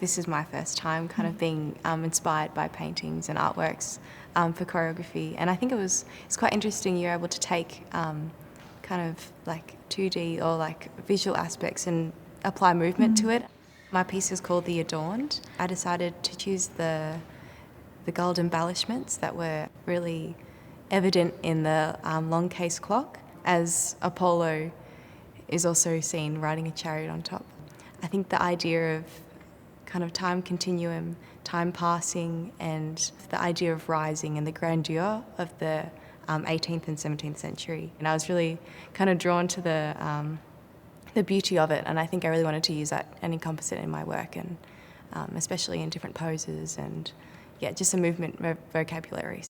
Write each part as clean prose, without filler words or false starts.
this is my first time kind of being inspired by paintings and artworks for choreography. And I think it's quite interesting you're able to take kind of like 2D or like visual aspects and apply movement to it. My piece is called The Adorned. I decided to choose the gold embellishments that were really evident in the long case clock, as Apollo is also seen riding a chariot on top. I think the idea of kind of time continuum, time passing, and the idea of rising and the grandeur of the 18th and 17th century. And I was really kind of drawn to the beauty of it, and I think I really wanted to use that and encompass it in my work, and especially in different poses and just a movement vocabulary.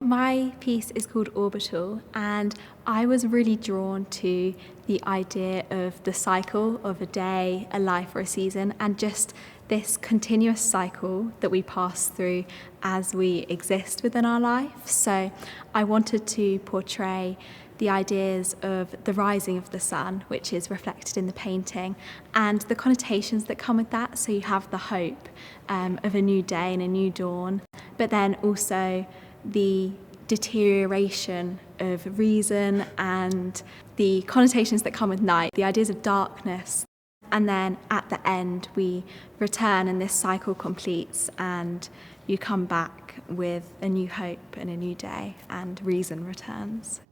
My piece is called Orbital, and I was really drawn to the idea of the cycle of a day, a life, or a season, and just this continuous cycle that we pass through as we exist within our life. So I wanted to portray the ideas of the rising of the sun, which is reflected in the painting, and the connotations that come with that. So you have the hope of a new day and a new dawn, but then also the deterioration of reason and the connotations that come with night, the ideas of darkness. And then at the end we return and this cycle completes and you come back with a new hope and a new day and reason returns.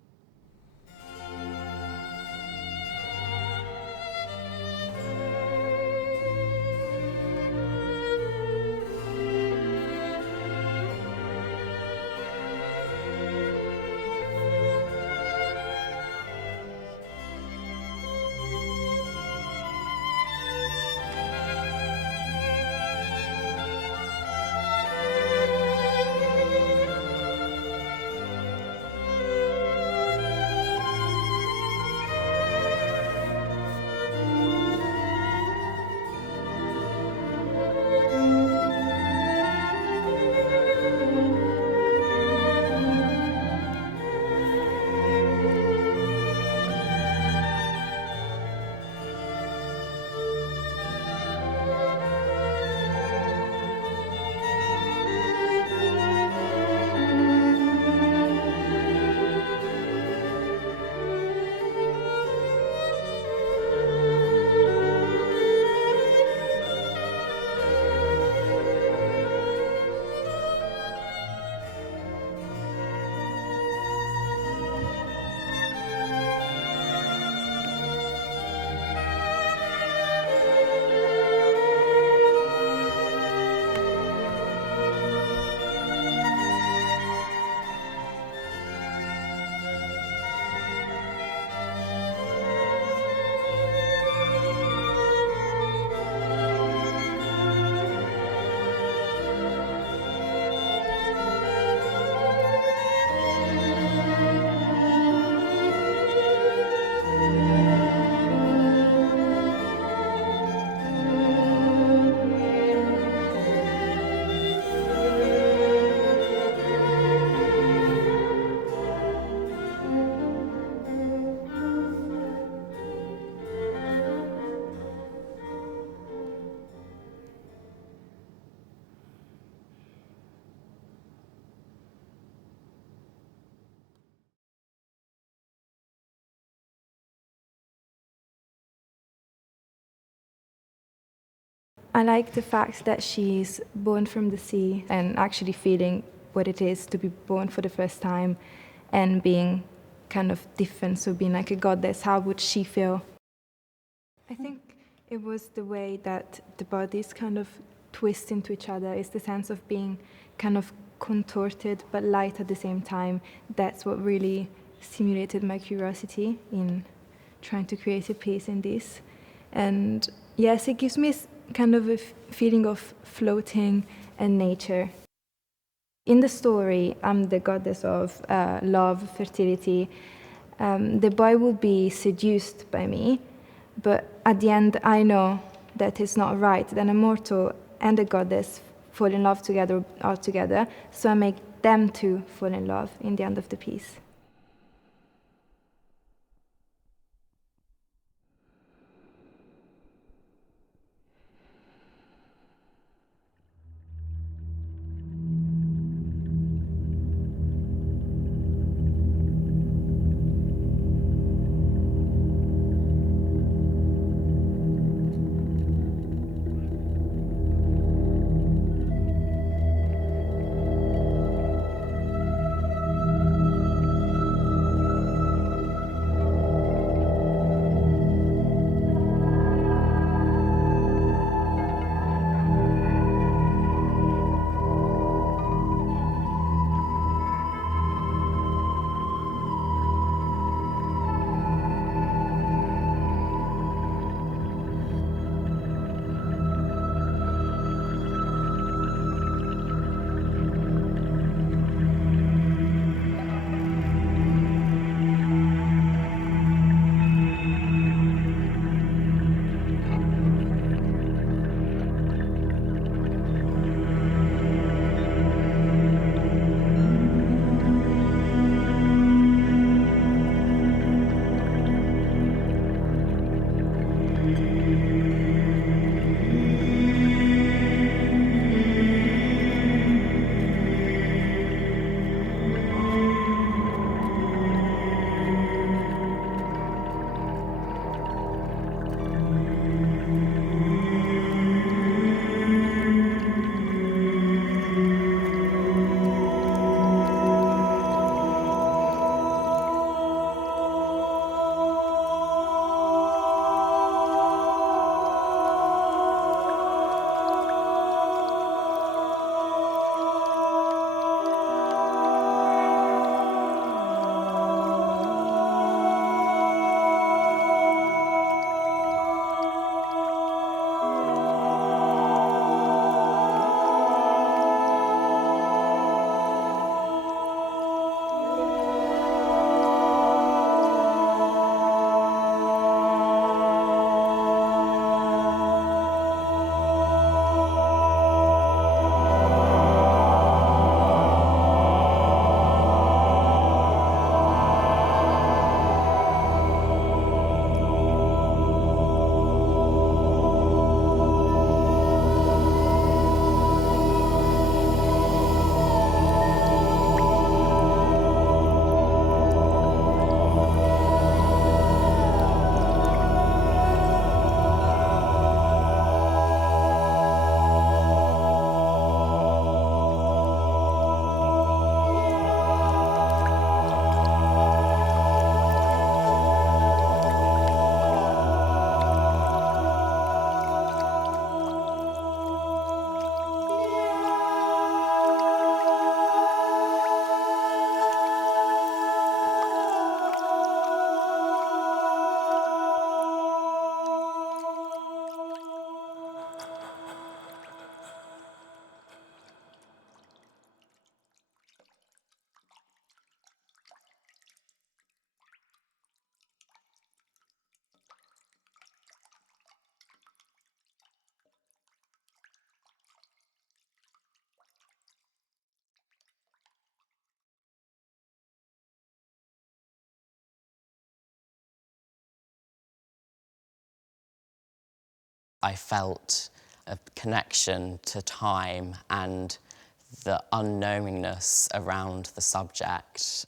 I like the fact that she's born from the sea and actually feeling what it is to be born for the first time and being kind of different, so being like a goddess. How would she feel? I think it was the way that the bodies kind of twist into each other. It's the sense of being kind of contorted but light at the same time. That's what really stimulated my curiosity in trying to create a piece in this. And yes, it gives me kind of a feeling of floating and nature. In the story, I'm the goddess of love, fertility. The boy will be seduced by me, but at the end I know that it's not right, that a mortal and a goddess fall in love together altogether, so I make them two fall in love in the end of the piece. I felt a connection to time and the unknowingness around the subject.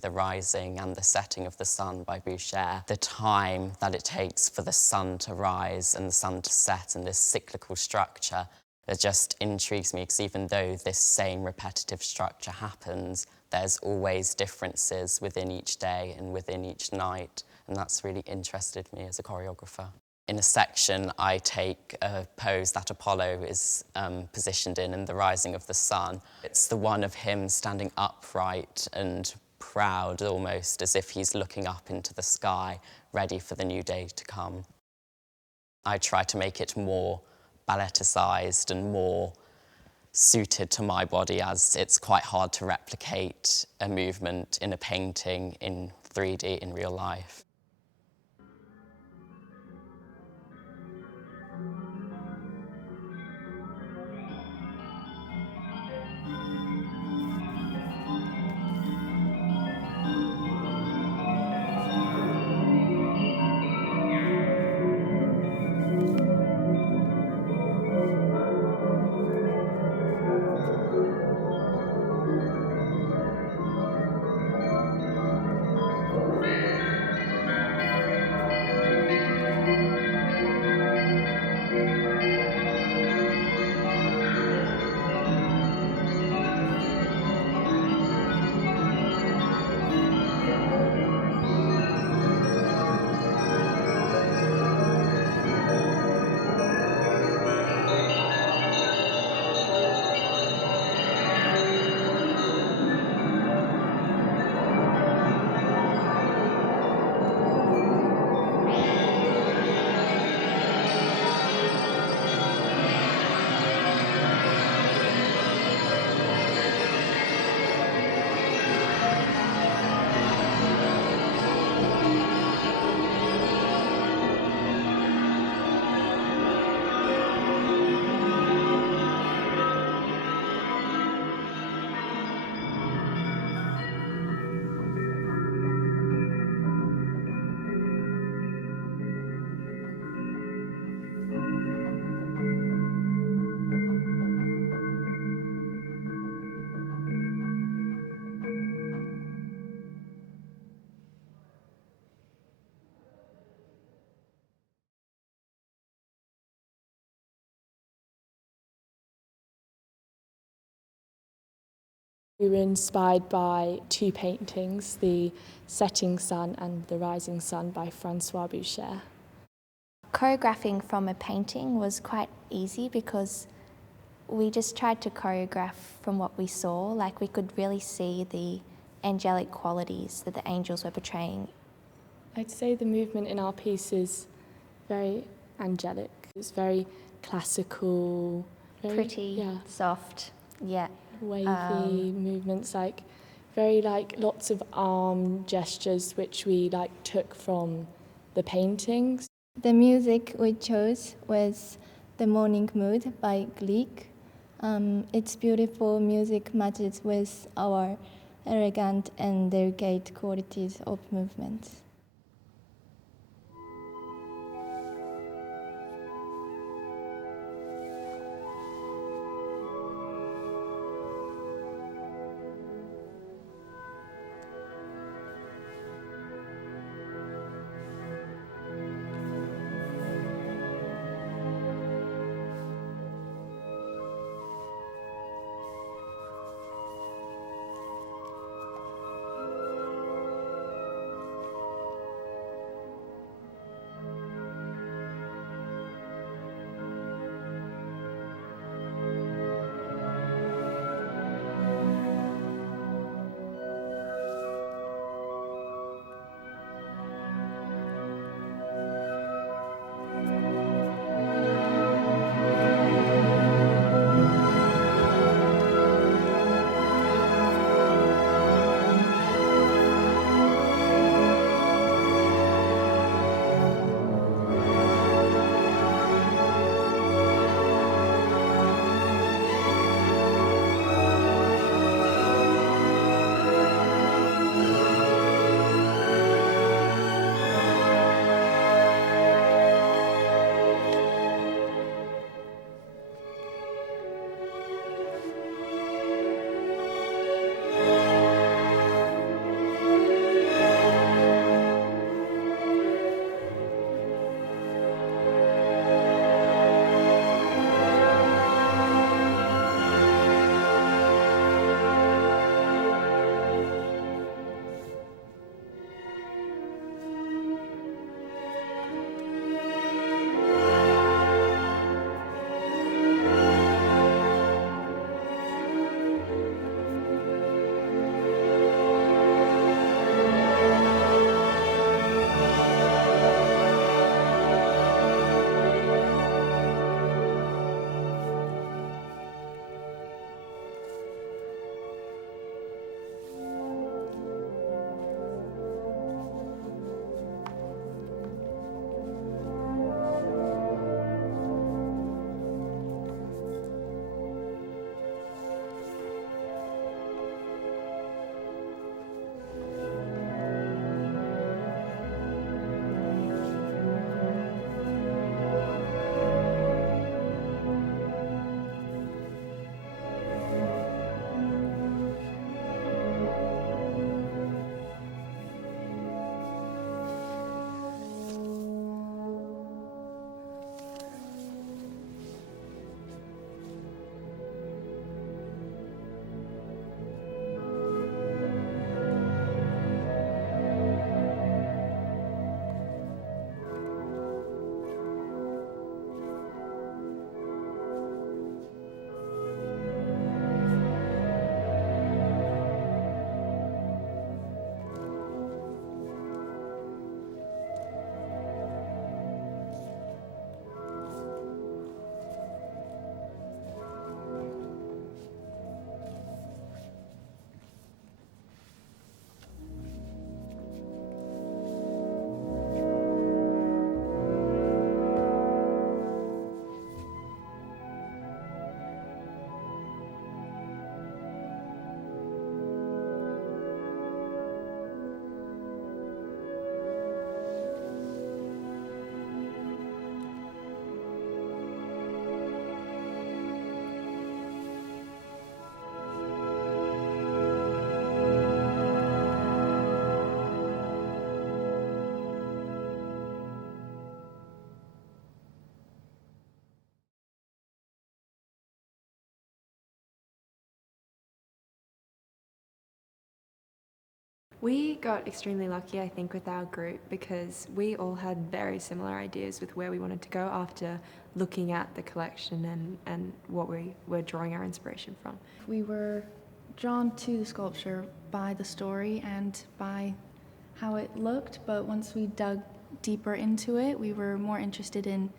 The rising and the setting of the sun by Boucher, the time that it takes for the sun to rise and the sun to set, and this cyclical structure that just intrigues me, because even though this same repetitive structure happens, there's always differences within each day and within each night, and that's really interested me as a choreographer. In a section, I take a pose that Apollo is positioned in The Rising of the Sun. It's the one of him standing upright and proud, almost as if he's looking up into the sky, ready for the new day to come. I try to make it more balleticized and more suited to my body, as it's quite hard to replicate a movement in a painting in 3D in real life. We were inspired by two paintings, The Setting Sun and The Rising Sun by Francois Boucher. Choreographing from a painting was quite easy because we just tried to choreograph from what we saw. Like, we could really see the angelic qualities that the angels were portraying. I'd say the movement in our piece is very angelic. It's very classical, very, Pretty, soft, yeah. wavy movements, like very lots of arm gestures which we took from the paintings. The music we chose was The Morning Mood by Grieg. Its beautiful music matches with our elegant and delicate qualities of movements. We got extremely lucky, I think, with our group because we all had very similar ideas with where we wanted to go after looking at the collection and what we were drawing our inspiration from. We were drawn to the sculpture by the story and by how it looked, but once we dug deeper into it, we were more interested in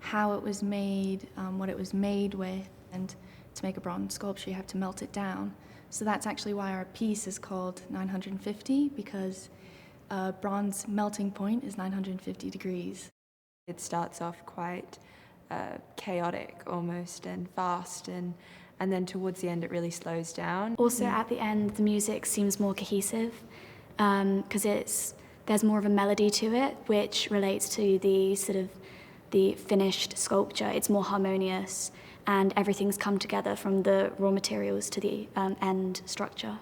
how it was made, what it was made with, and to make a bronze sculpture you have to melt it down. So that's actually why our piece is called 950, because bronze melting point is 950 degrees. It starts off quite chaotic almost and fast, and then towards the end it really slows down. Also at the end the music seems more cohesive because there's more of a melody to it, which relates to the sort of the finished sculpture. It's more harmonious and everything's come together from the raw materials to the end structure.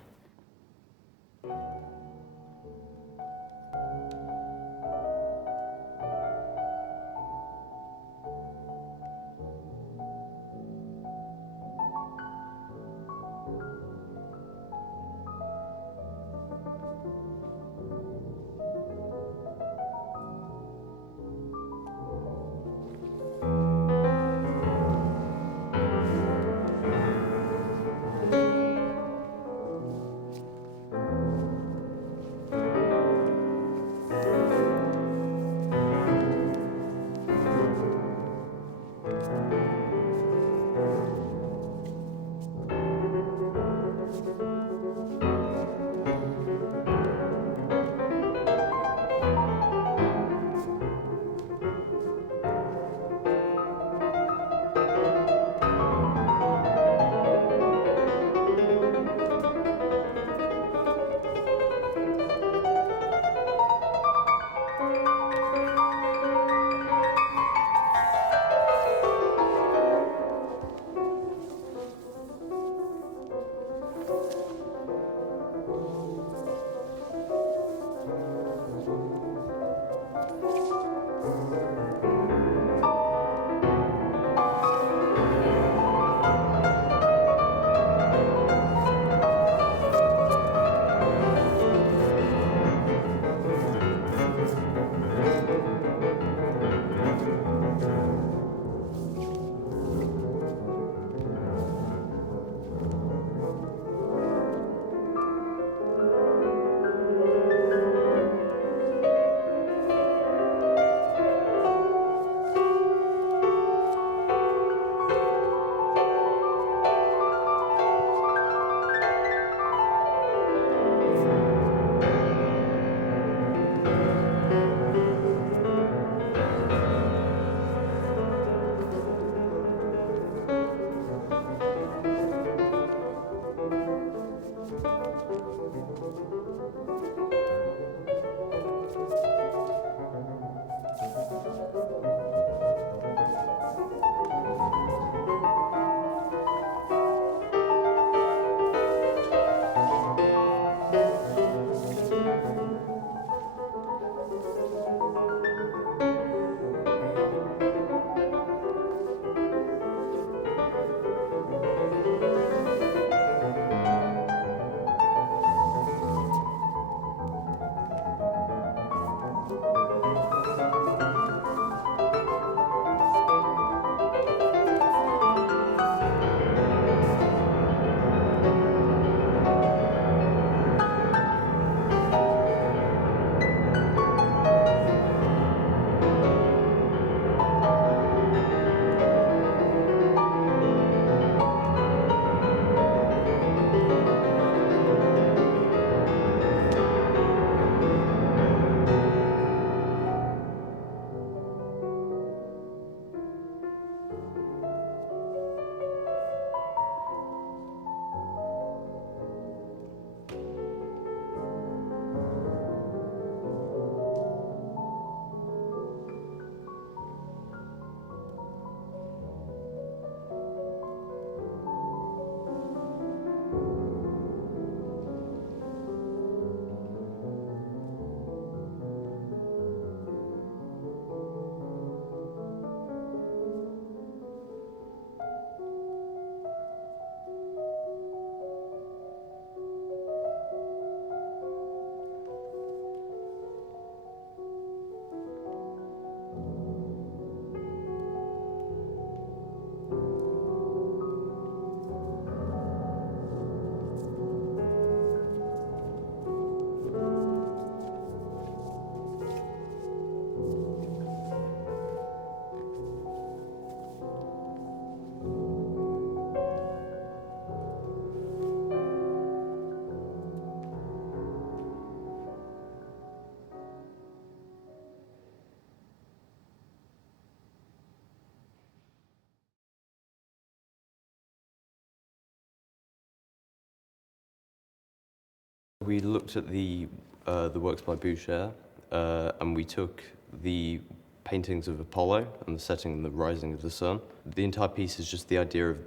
We looked at the works by Boucher, and we took the paintings of Apollo and the setting and the rising of the sun. The entire piece is just the idea of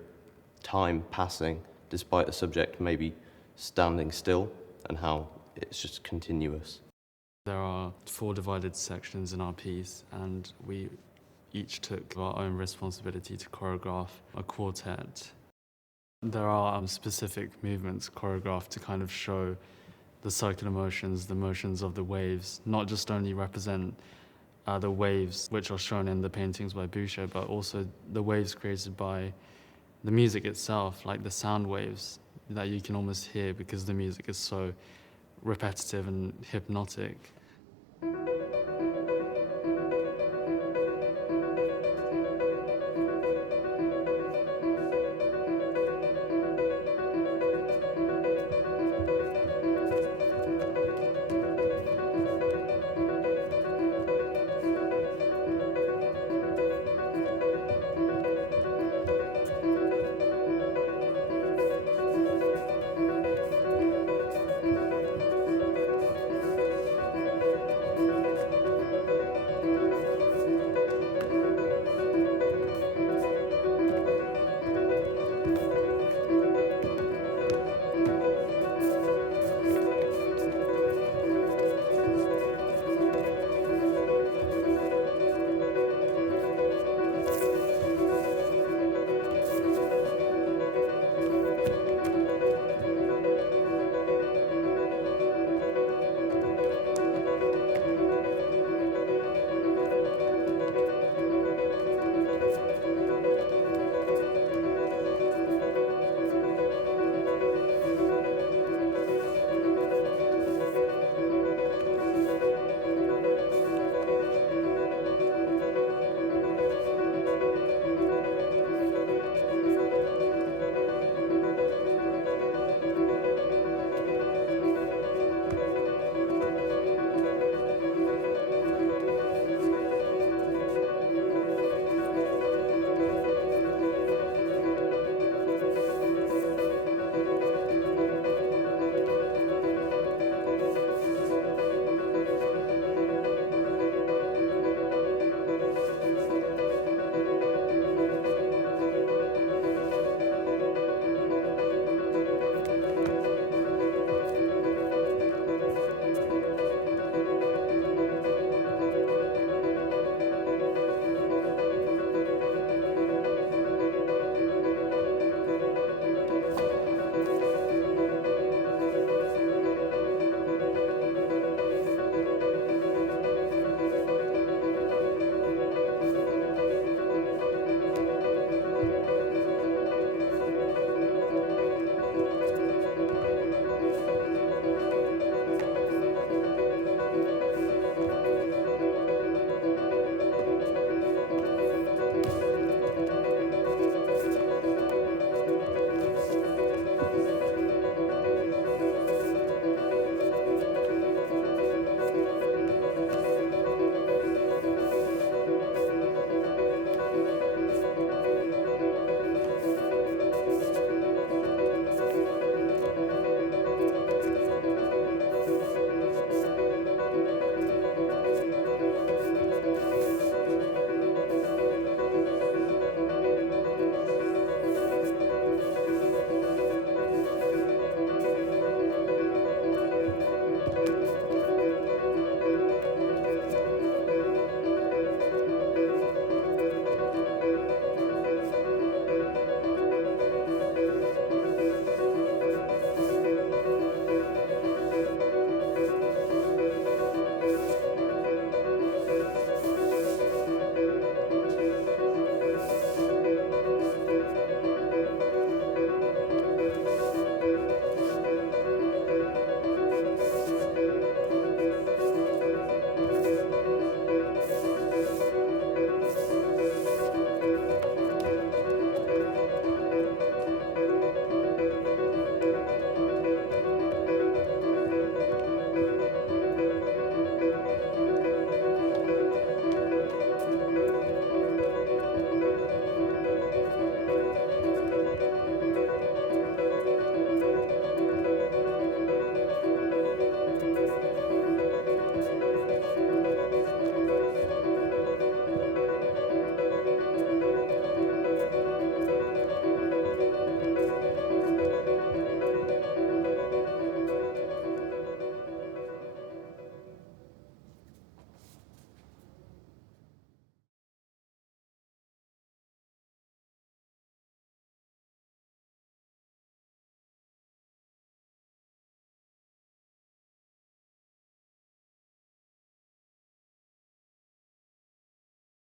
time passing despite the subject maybe standing still, and how it's just continuous. There are 4 divided sections in our piece, and we each took our own responsibility to choreograph a quartet. There are specific movements choreographed to kind of show the circular motions, the motions of the waves, not just only represent the waves which are shown in the paintings by Boucher, but also the waves created by the music itself, like the sound waves that you can almost hear because the music is so repetitive and hypnotic.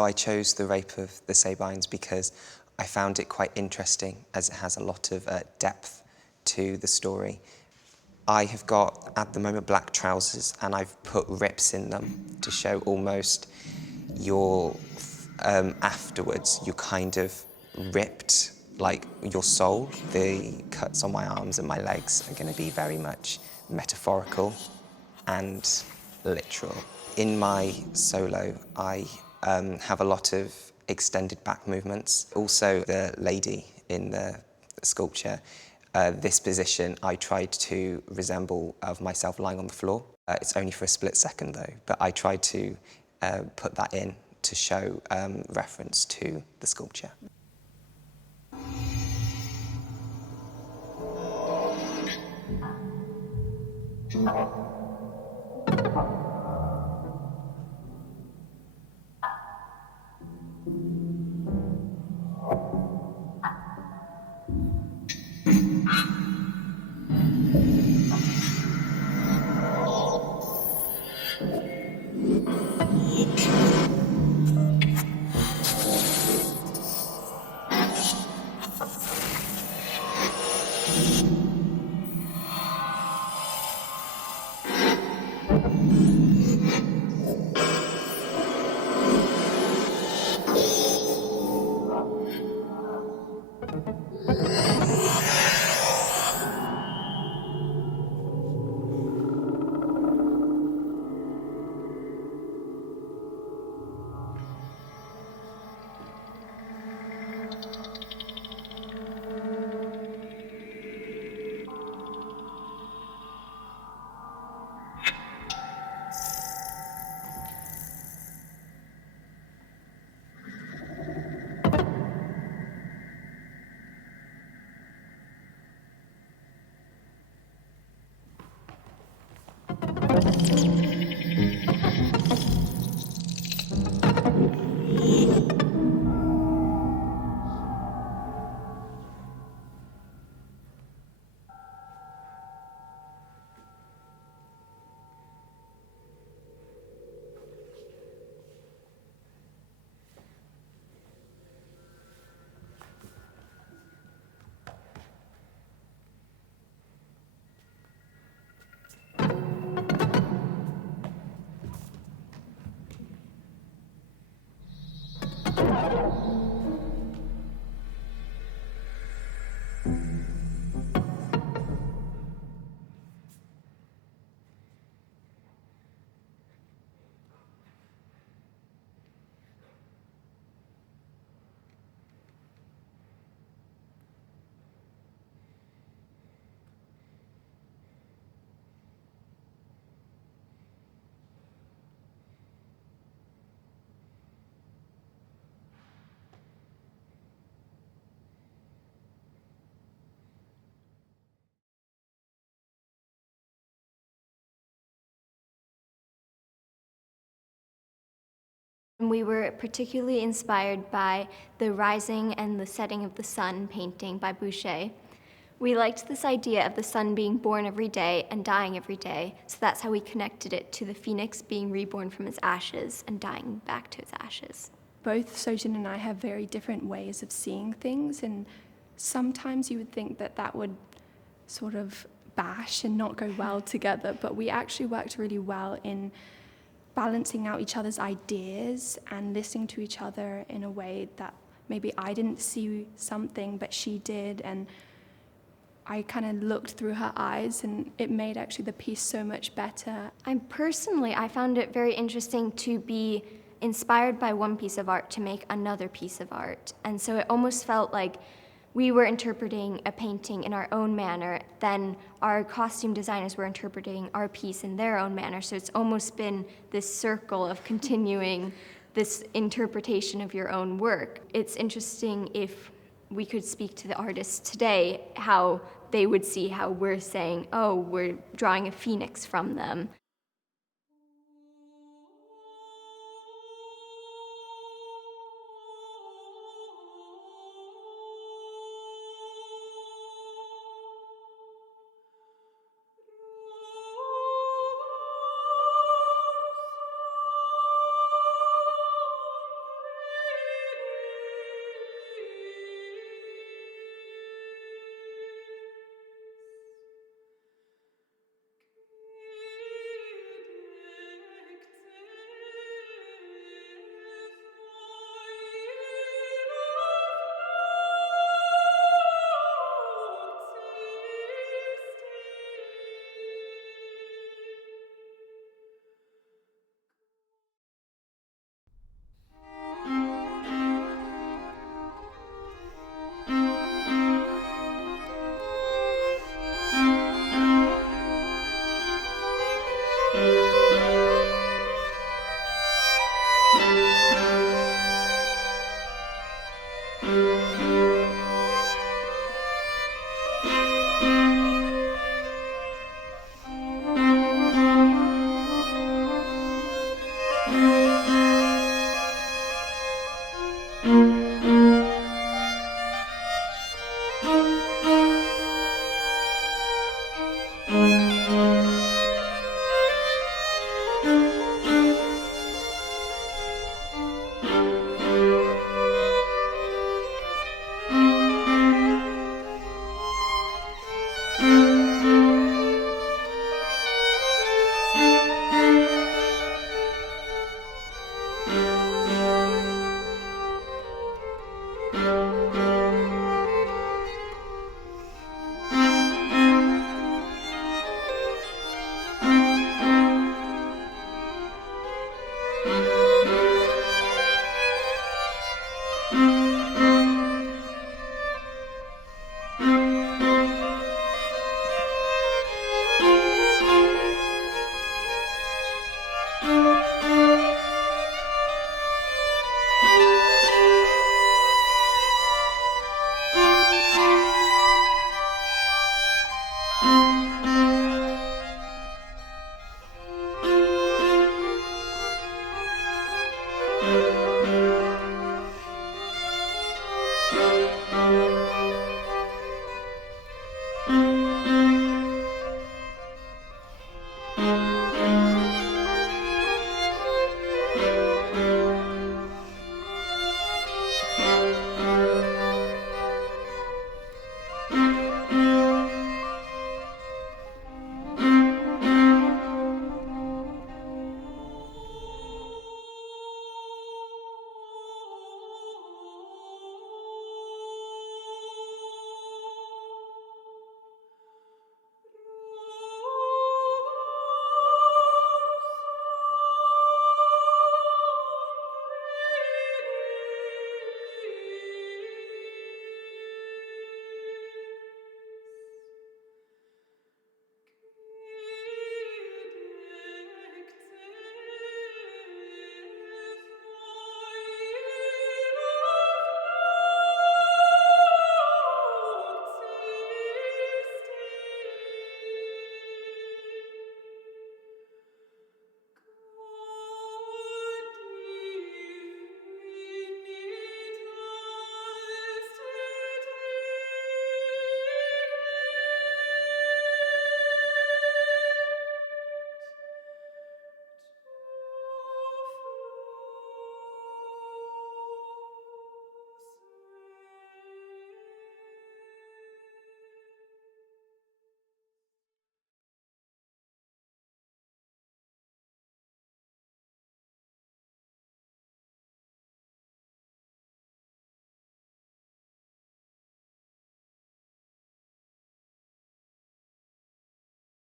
I chose The Rape of the Sabines because I found it quite interesting as it has a lot of depth to the story. I have got, at the moment, black trousers and I've put rips in them to show almost afterwards, you're kind of ripped, like your soul. The cuts on my arms and my legs are going to be very much metaphorical and literal. In my solo, I have a lot of extended back movements. Also, the lady in the sculpture, this position I tried to resemble of myself lying on the floor. It's only for a split second though, but I tried to put that in to show reference to the sculpture. We were particularly inspired by the rising and the setting of the sun painting by Boucher. We liked this idea of the sun being born every day and dying every day, so that's how we connected it to the phoenix being reborn from its ashes and dying back to its ashes. Both Sojin and I have very different ways of seeing things, and sometimes you would think that that would sort of bash and not go well together, but we actually worked really well in balancing out each other's ideas and listening to each other in a way that maybe I didn't see something, but she did, and I kind of looked through her eyes, and it made actually the piece so much better. I found it very interesting to be inspired by one piece of art to make another piece of art, and so it almost felt like we were interpreting a painting in our own manner, then our costume designers were interpreting our piece in their own manner. So it's almost been this circle of continuing this interpretation of your own work. It's interesting if we could speak to the artists today, how they would see how we're saying, oh, we're drawing a phoenix from them.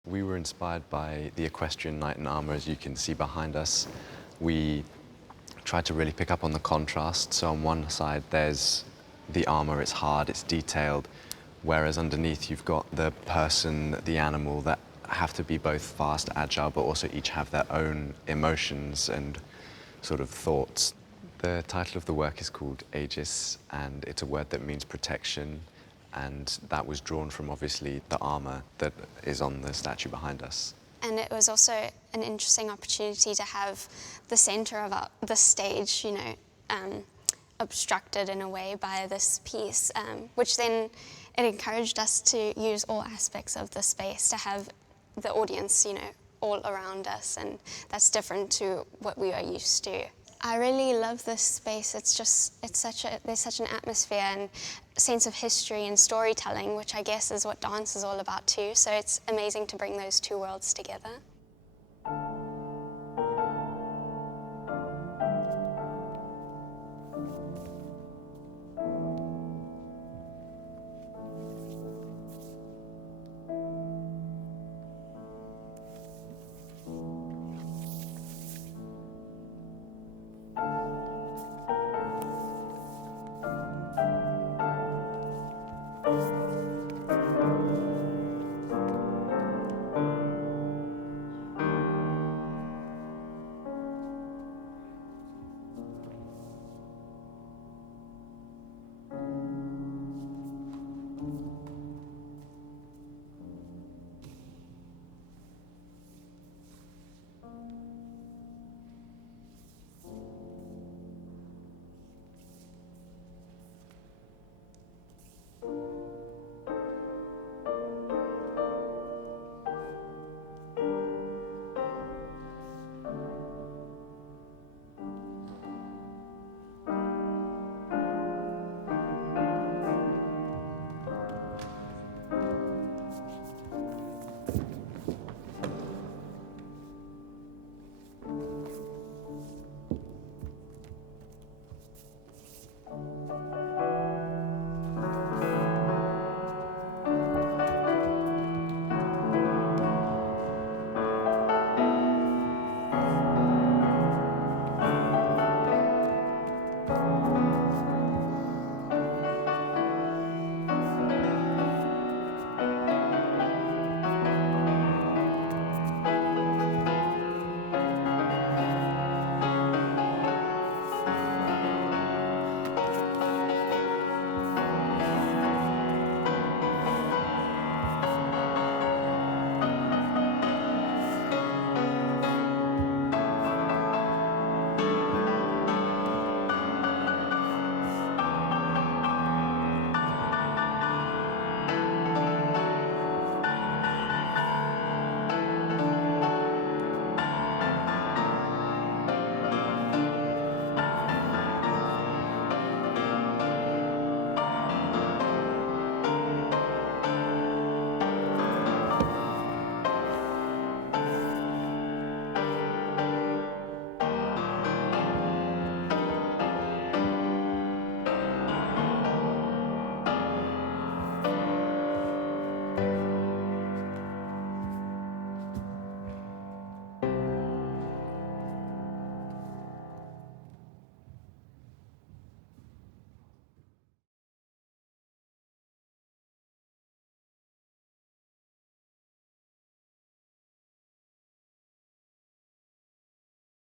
We were inspired by the equestrian knight in armour, as you can see behind us. We tried to really pick up on the contrast. So on one side there's the armour, it's hard, it's detailed, whereas underneath you've got the person, the animal, that have to be both fast, agile, but also each have their own emotions and sort of thoughts. The title of the work is called Aegis, and it's a word that means protection, and that was drawn from obviously the armour that is on the statue behind us. And it was also an interesting opportunity to have the centre of the stage, you know, obstructed in a way by this piece, which then it encouraged us to use all aspects of the space, to have the audience, you know, all around us, and that's different to what we are used to. I really love this space. There's such an atmosphere and sense of history and storytelling, which I guess is what dance is all about too. So it's amazing to bring those two worlds together.